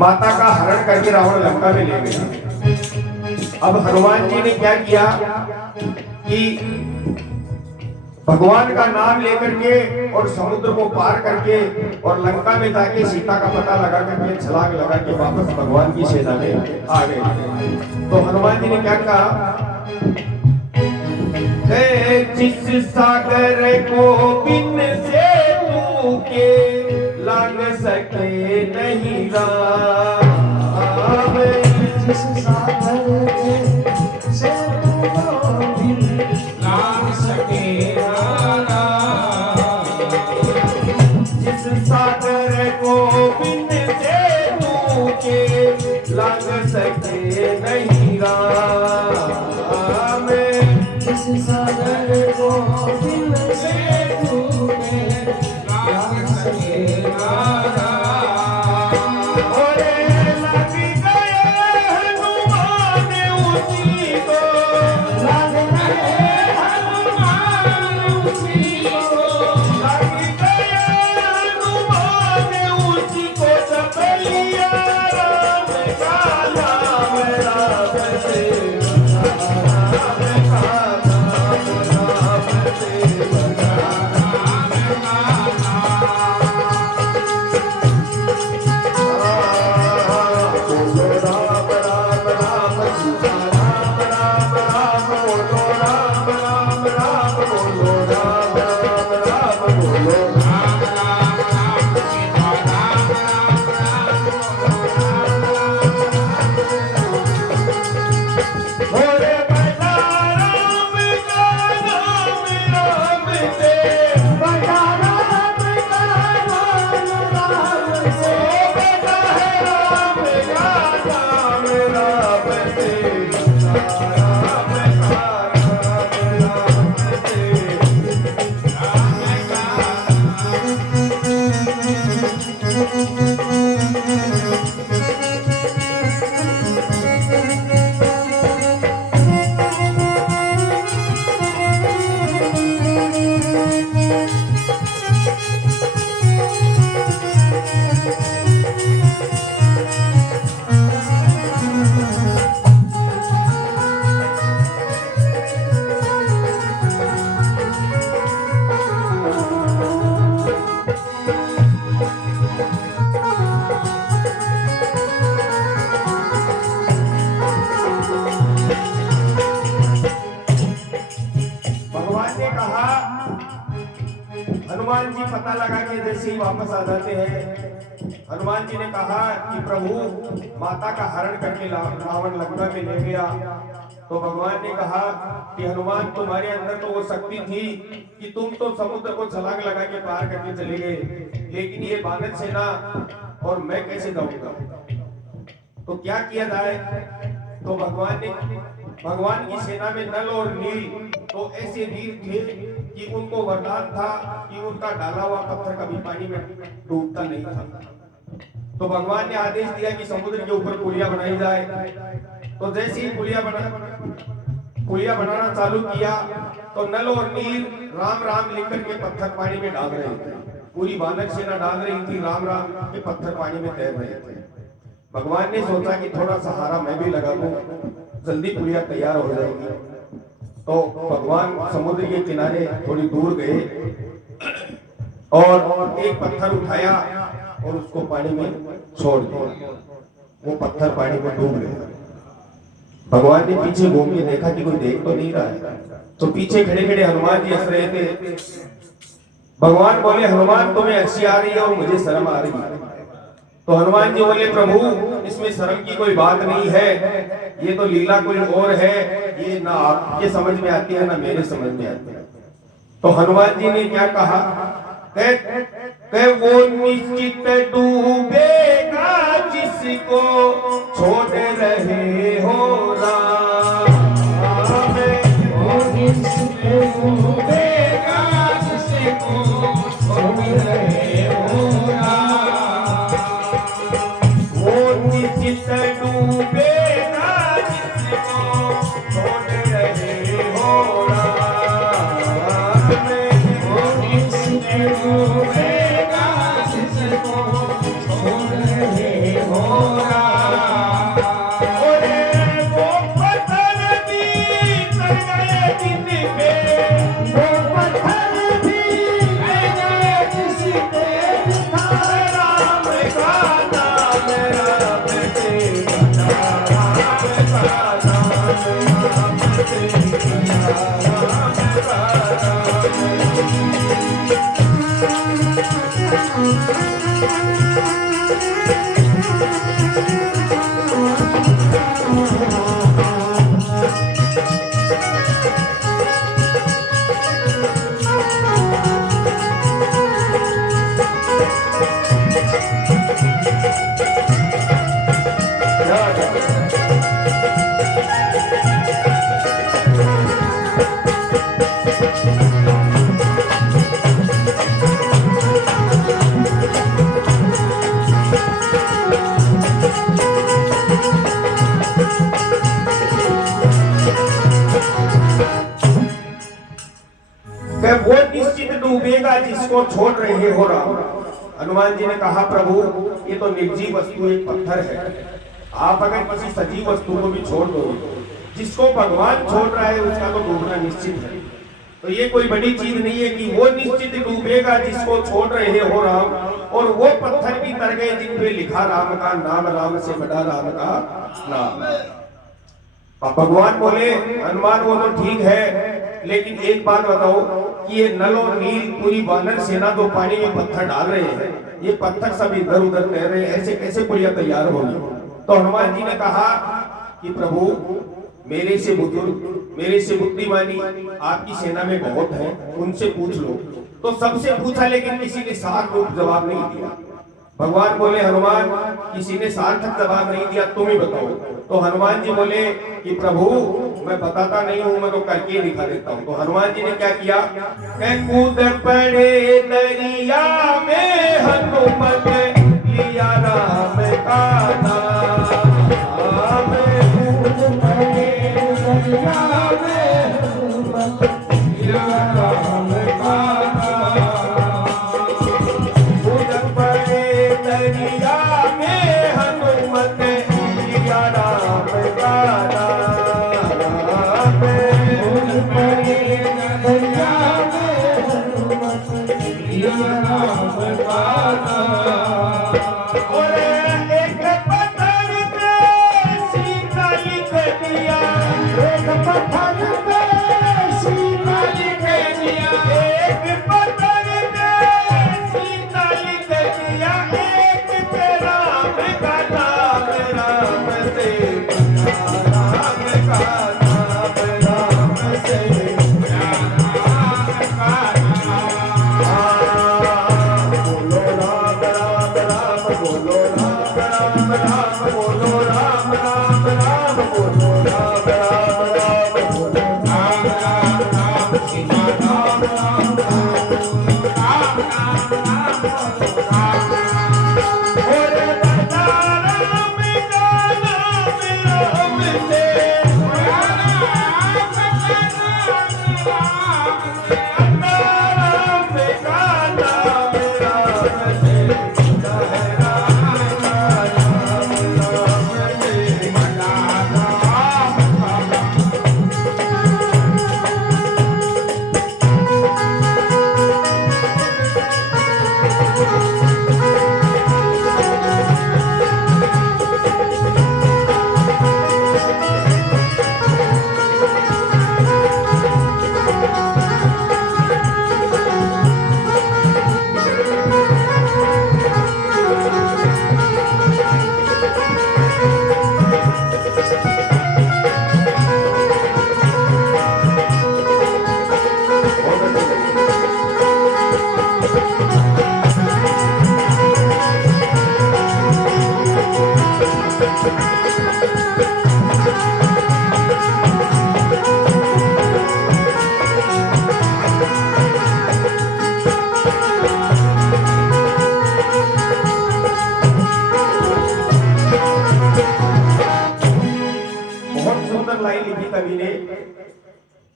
माता का हरण करके रावण लंका में ले गया। अब हनुमान जी ने क्या किया कि भगवान का नाम लेकर के और समुद्र को पार करके और लंका में जाके सीता का पता लगा करके छलांग लगा के वापस भगवान की सेना में आ गए। तो हनुमान जी ने क्या कहा, जिस सागर को बिन से तू के लांग सके नहीं राम, जिस सागर से तू बिन लांग सके राम, जिस सागर को बिन से तू के लांग सके नहीं राम, जिस सागर को दिल से तूने लांग सके राम। ओरे लग गए हनुमान उसी को, लग गए हनुमान उसी को, लग गए हनुमान उसी को, जब लिया राम का नाम, राम से हनुमान जी पता लगा के जैसे ही वापस आ जाते हैं, हनुमान जी ने कहा कि प्रभु माता का हरण करके रावण लंका में ले गया। तो भगवान ने कहा कि हनुमान तुम्हारे अंदर तो वो शक्ति थी कि तुम तो समुद्र को छलांग लगा के पार करके चले गए, लेकिन ये बानर सेना और मैं कैसे जाऊंगा, तो क्या किया जाए। तो भगवान की सेना में नल और नील तो ऐसे वीर थे कि उनको वरदान था कि उनका डाला हुआ पत्थर कभी पानी में डूबता नहीं था। तो भगवान ने आदेश दिया कि समुद्र के ऊपर पुलिया बनाई जाए। तो जैसे ही पुलिया बनाना चालू किया तो नल और नील राम राम लिख करके पत्थर पानी में डाल रहे थे, पूरी वानर सेना डाल रही थी, राम राम के पत्थर पानी में तैर रहे थे। भगवान ने सोचा कि थोड़ा सहारा मैं भी लगा दूं, जल्दी पुलिया तैयार हो जाएगी। तो भगवान समुद्र के किनारे थोड़ी दूर गए और एक पत्थर उठाया और उसको पानी में छोड़ दिया। वो पत्थर पानी में डूब गया। भगवान ने पीछे घूम के देखा कि कोई देख तो नहीं रहा है, तो पीछे खड़े खड़े हनुमान जी हंस रहे थे। भगवान बोले, हनुमान तुम्हें हंसी आ रही है और मुझे शर्म आ रही है। तो हनुमान जी बोले, प्रभु इसमें शर्म की कोई बात नहीं है, ये तो लीला कोई और है, ये ना आपके समझ में आती है ना मेरे समझ में आती है। तो हनुमान जी ने क्या कहा, वो निश्चित डूबेगा जिसको छोड़ रहे हो राम, वो निश्चित डूबेगा जिसको छोड़ रहे हो राम, वो निश्चित डूबेगा जिसको छोड़ रहे हो राम, वो निश्चित डूबेगा जिसको छोड़ रहे हो वो निश्चित डूबेगा जिसको छोड़ रहे हो राम। हनुमान जी ने कहा प्रभु ये तो निर्जीव वस्तु एक पत्थर है, आप अगर किसी सजीव वस्तु को भी छोड़ दो, जिसको भगवान छोड़ रहा है उसका तो डूबना निश्चित है। तो ये कोई बड़ी चीज नहीं है कि वो निश्चित डूबेगा जिसको छोड़ रहे हो राम, और वो पत्थर भी तर गए जिन पे लिखा राम का नाम, राम से बड़ा राम का नाम। अब भगवान बोले हनुमान वो तो ठीक है, लेकिन एक बात बताओ कि ये नल और नील पूरी वानर सेना तो पानी में पत्थर डाल रहे हैं, ये पत्थर सब इधर उधर रह रहे हैं, ऐसे कैसे पुलिया तैयार होगी। तो हनुमान जी ने कहा कि प्रभु मेरे से बुजुर्ग, मेरे से बुद्धिमानी आपकी सेना में बहुत है, उनसे पूछ लो। तो सबसे पूछा लेकिन किसी ने साफ रूप जवाब नहीं दिया। भगवान बोले हनुमान किसी ने सार्थक जवाब नहीं दिया, तुम ही बताओ। तो हनुमान जी बोले कि प्रभु मैं बताता नहीं हूं, मैं तो करके ही दिखा देता हूं। तो हनुमान जी ने क्या किया, कूद पड़े दरिया में हनुमत लिया राम का नाम, कूद पड़े दरिया में हनुमत लिया राम का नाम, कूद पड़े दरिया में हनुमत लिया राम का नाम,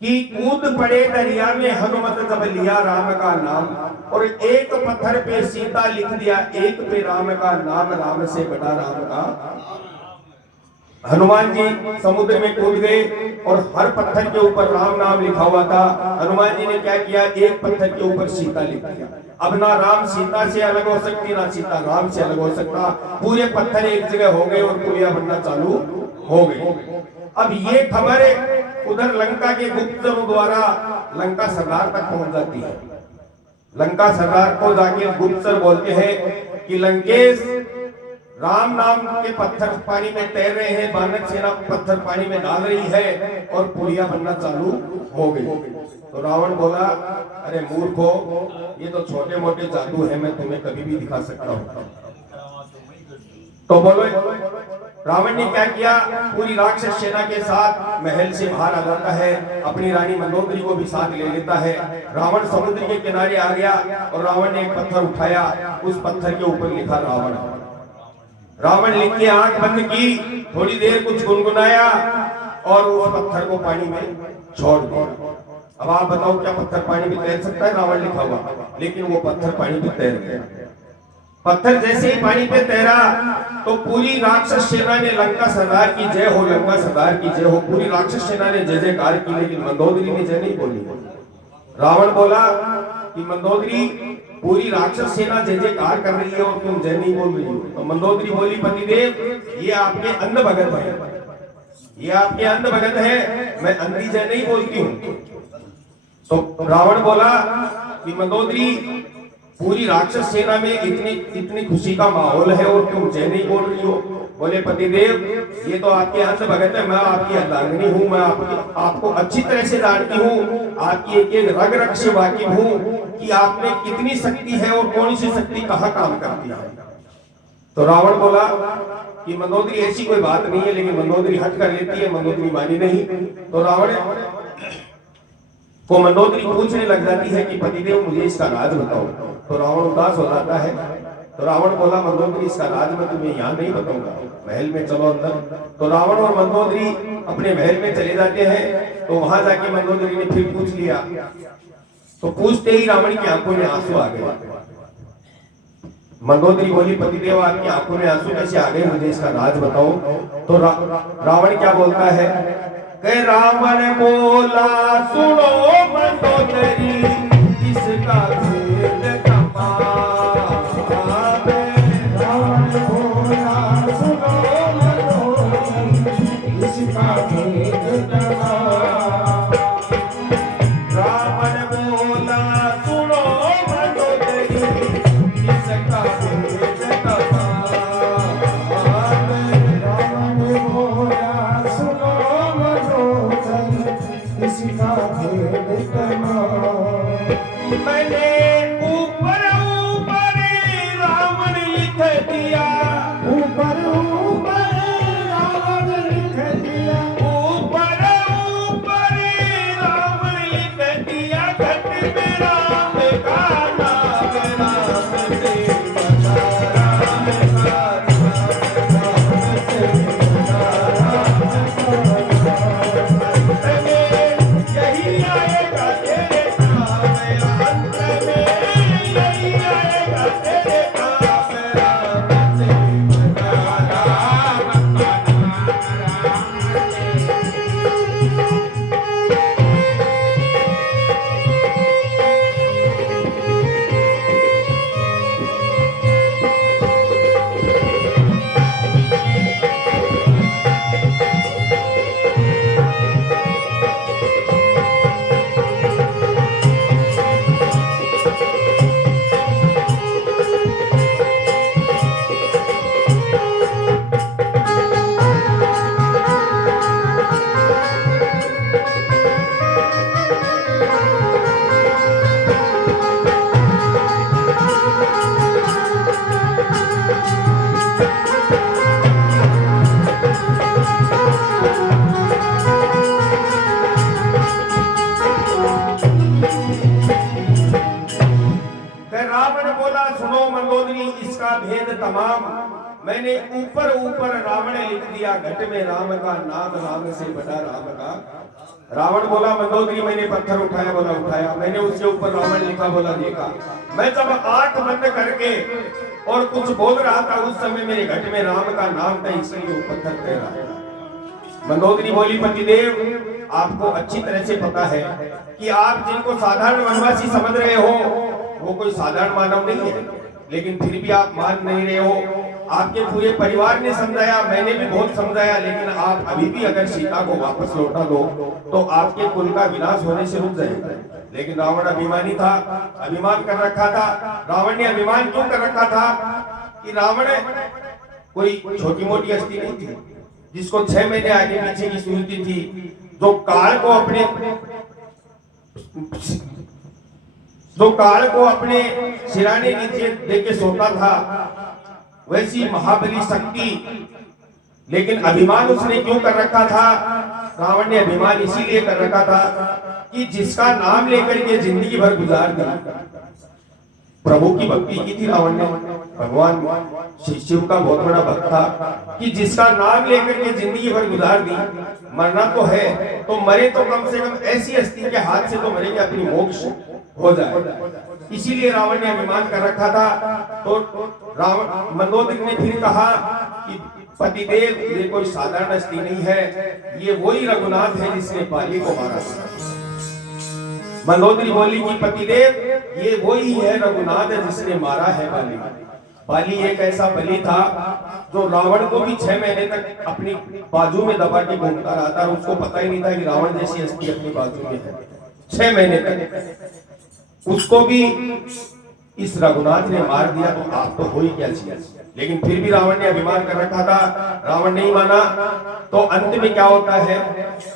कि कूद पड़े दरिया में हनुमत जब लिया राम का नाम, और एक पत्थर पे सीता लिख दिया, एक पे राम का नाम, राम से बड़ा राम का। हनुमान जी समुद्र में कूद गए और हर पत्थर के ऊपर राम नाम लिखा हुआ था। हनुमान जी ने क्या किया, एक पत्थर के ऊपर सीता लिख दिया। अब ना राम सीता से अलग हो सकती, ना सीता राम से अलग हो सकता, पूरे पत्थर एक जगह हो गए और पुलिया बनना चालू हो गई। अब ये खबर उधर लंका के गुप्तचरों द्वारा लंका सरदार तक पहुंच जाती है। लंका सरदार को जाके गुप्तचर बोलते हैं कि लंकेश, राम नाम के पत्थर पानी में तैर रहे हैं, वानर सेना पत्थर पानी में डाल रही है और पुड़िया बनना चालू हो गई। तो रावण बोला, अरे मूर्खो, ये तो छोटे मोटे जादू है, मैं तुम्हें कभी भी दिखा सकता हूँ। तो बोलो, रावण ने क्या किया, पूरी राक्षस सेना के साथ महल से बाहर आ जाता है, अपनी रानी मंदोदरी को भी साथ ले लेता है। रावण समुद्र के किनारे आ गया और रावण ने एक पत्थर उठाया, उस पत्थर के ऊपर लिखा रावण। रावण लिख के आंख बंद की, थोड़ी देर कुछ गुनगुनाया और उस पत्थर को पानी में छोड़ दिया। अब आप बताओ, क्या पत्थर पानी में तैर सकता है? रावण लिखा हुआ, लेकिन वो पत्थर पानी में तैर गया। पत्थर जैसे ही पानी पे तैरा तो पूरी राक्षस सेना ने लंका सरदार की जय हो, लंका सरदार की जय हो, पूरी राक्षस सेना ने जय जयकार की, लेकिन मंदोदरी ने जय नहीं बोली। रावण बोला कि मंदोदरी, पूरी राक्षस सेना जय जयकार कर रही है और तुम जय नहीं बोल रही हो। तो मंदोदरी बोली, पतिदेव, ये आपके अंध भगत है, ये आपके अंध भगत है, मैं अंधी जय नहीं बोलती हूँ। तो रावण बोला कि मंदोदरी, पूरी राक्षस सेना में इतनी खुशी का माहौल है और तुम जय नहीं बोल रही हो। बोले, पतिदेव, ये तो आपके अंध भगत है, मैं आपकी अर्धांगिनी हूँ, मैं आपको अच्छी तरह से जानती हूँ, आपकी एक एक रग रग से वाकिफ हूँ कि आप में कितनी शक्ति है और कौन सी शक्ति कहाँ काम करती है। तो रावण बोला कि मंदोदरी, ऐसी कोई बात नहीं है, लेकिन मंदोदरी हट कर लेती है, मंदोदरी मानी नहीं। तो रावण को मंदोदरी पूछने लग जाती है कि पतिदेव, मुझे इसका राज बताओ। तो रावण उदास हो जाता है। तो रावण बोला, मंदोदरी, इसका राज मैं तुम्हें यहाँ नहीं बताऊंगा, महल में चलो अंदर। तो रावण और मंदोदरी अपने महल में चले जाते हैं। तो वहां जाके मंदोदरी ने फिर पूछ लिया। तो पूछते ही रावण की आंखों में आंसू आ गए। मंदोदरी बोली, पतिदेव, आपकी आंखों में आंसू कैसे आ गए, मुझे इसका राज बताओ। तो रावण क्या बोलता है कि रावण बोला, सुनो मंदोदरी, इसका भेद रावण बोला, सुनो मंदोदरी, इसका भेद रावण बोला, सुनो मंदोदरी, इसका भेद रावण बोला, सुनो मंदोदरी, इसका भेद मैंने ऊपर ऊपर रावण लिख दिया, ऊपर ऊपर रावण लिख दिया, ऊपर ऊपर रावण लिख दिया, घट में राम का नाम, राम से बचा, राम का नाम से बचा, यही आएगा तेरे काम, अंत में यही आएगा तेरे काम, राम से बचा, राम का रावण बोला, सुनो मंदोदरी, इसका भेद तमाम मैंने ऊपर ऊपर रावण लिख दिया, घट में राम का नाम, राम से बड़ा राम का। रावण बोला, मंदोदरी, मैंने पत्थर उठाया, बोला उठाया, मैंने उसके ऊपर रावण लिखा, बोला देखा। मैं जब आंख बंद करके और कुछ बोल रहा था, उस समय मेरे घट में राम का नाम था, इसलिए वो पत्थर कह रहा है। मंदोदरी बोली, पतिदेव, आपको अच्छी तरह से पता है कि आप जिनको साधारण वनवासी समझ रहे हो वो कोई साधारण मानव नहीं है, लेकिन फिर भी आप मान नहीं रहे हो। आपके पूरे परिवार ने समझाया, मैंने भी बहुत समझाया, लेकिन आप अभी भी अगर सीता को वापस लौटा दो तो आपके कुल का विनाश होने से रुक जाएगा। लेकिन रावण अभिमानी था, अभिमान कर रखा था। रावण ने अभिमान क्यों कर रखा था कि रावण कोई छोटी मोटी हस्ती नहीं थी, जिसको 6 महीने आगे पीछे की सूझती थी, जो काल को अपने सिराने नीचे देके सोता था, वैसी महाबली शक्ति। लेकिन अभिमान उसने क्यों कर रखा था? रावण ने अभिमान इसीलिए कर रखा था कि जिसका नाम लेकर के जिंदगी भर गुजार दी, प्रभु की भक्ति की थी रावण ने, भगवान शिव का बहुत बड़ा भक्त था, कि जिसका नाम लेकर के जिंदगी भर गुजार दी, मरना तो है तो मरे तो कम से कम ऐसी हस्ती के हाथ से तो मरे कि अपनी मोक्ष हो जाए। इसीलिए रावण ने अभिमान कर रखा था। तो रावण मंदोदरी ने फिर कहा कि पतिदेव ये कोई साधारण हस्ती नहीं है, ये वही रघुनाथ है जिसने बाली को मारा था। मंदोदरी बोली कि पतिदेव ये वही है रघुनाथ है जिसने मारा है बाली। बाली एक ऐसा बलि था जो रावण को भी 6 महीने तक अपनी बाजू में दबा के घूमता रहा था, और उसको पता ही नहीं था कि रावण जैसी हस्ती अपनी बाजू में है। 6 महीने तक उसको भी इस रघुनाथ ने मार दिया, तो आप तो हो ही क्या चीज। लेकिन फिर भी रावण ने अभिमान कर रखा था, रावण नहीं माना। तो अंत में क्या होता है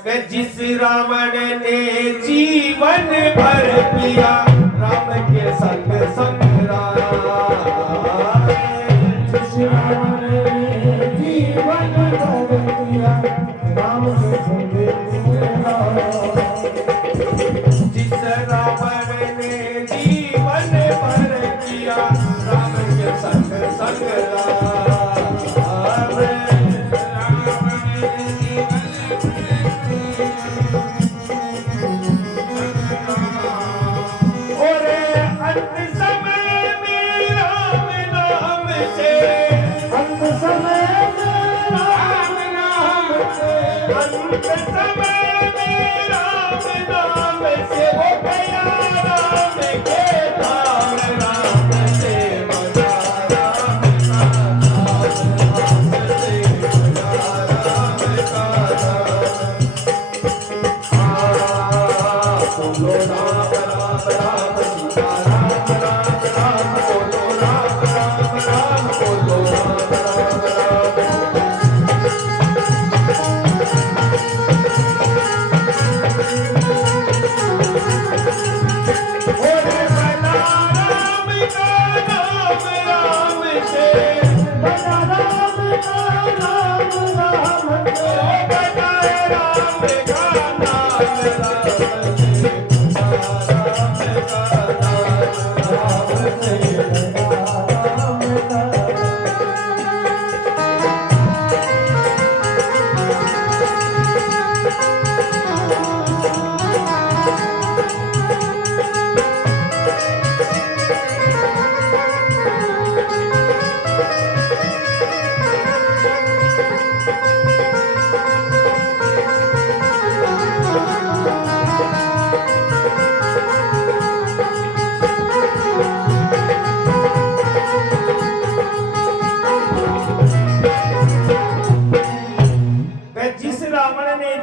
कि जिस रावण ने जीवन भर किया राम के संग संग्राम, जिस रावण ने जीवन भर किया राम के संग संग्राम, जिस रावण ने जीवन भर किया राम के संग संग्राम,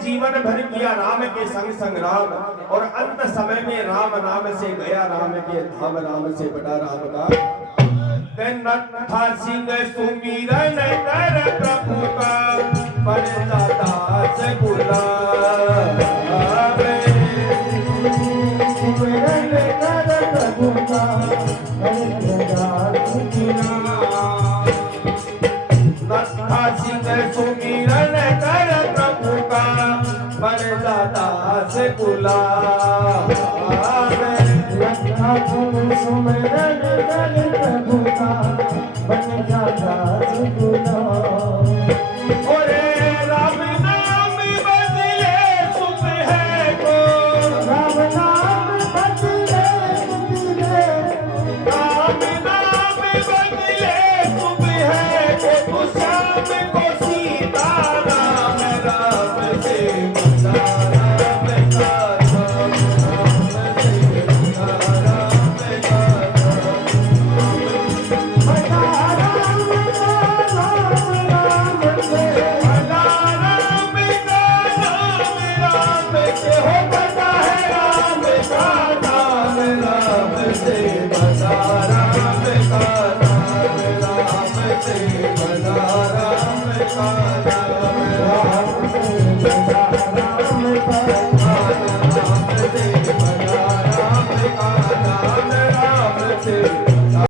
जीवन भर किया राम के संग संग्राम, और अंत समय में राम नाम से गया राम के धाम, राम से बड़ा राम का नत्था सिंह सुमिरन कर प्रभु का बन जाता से गुलाब, सुमिरन कर प्रभु का बन जाता नत्था सिंह सुमिरन कर प्रभु का बन जाता से गुलाब, सुमिरन कर प्रभु का बन जाता से गुलाब। राम नाम बदले सुख है को, राम नाम बदले सुख है, राम नाम बदले सुख है को, तू श्याम को सीता राम राम से राम राम का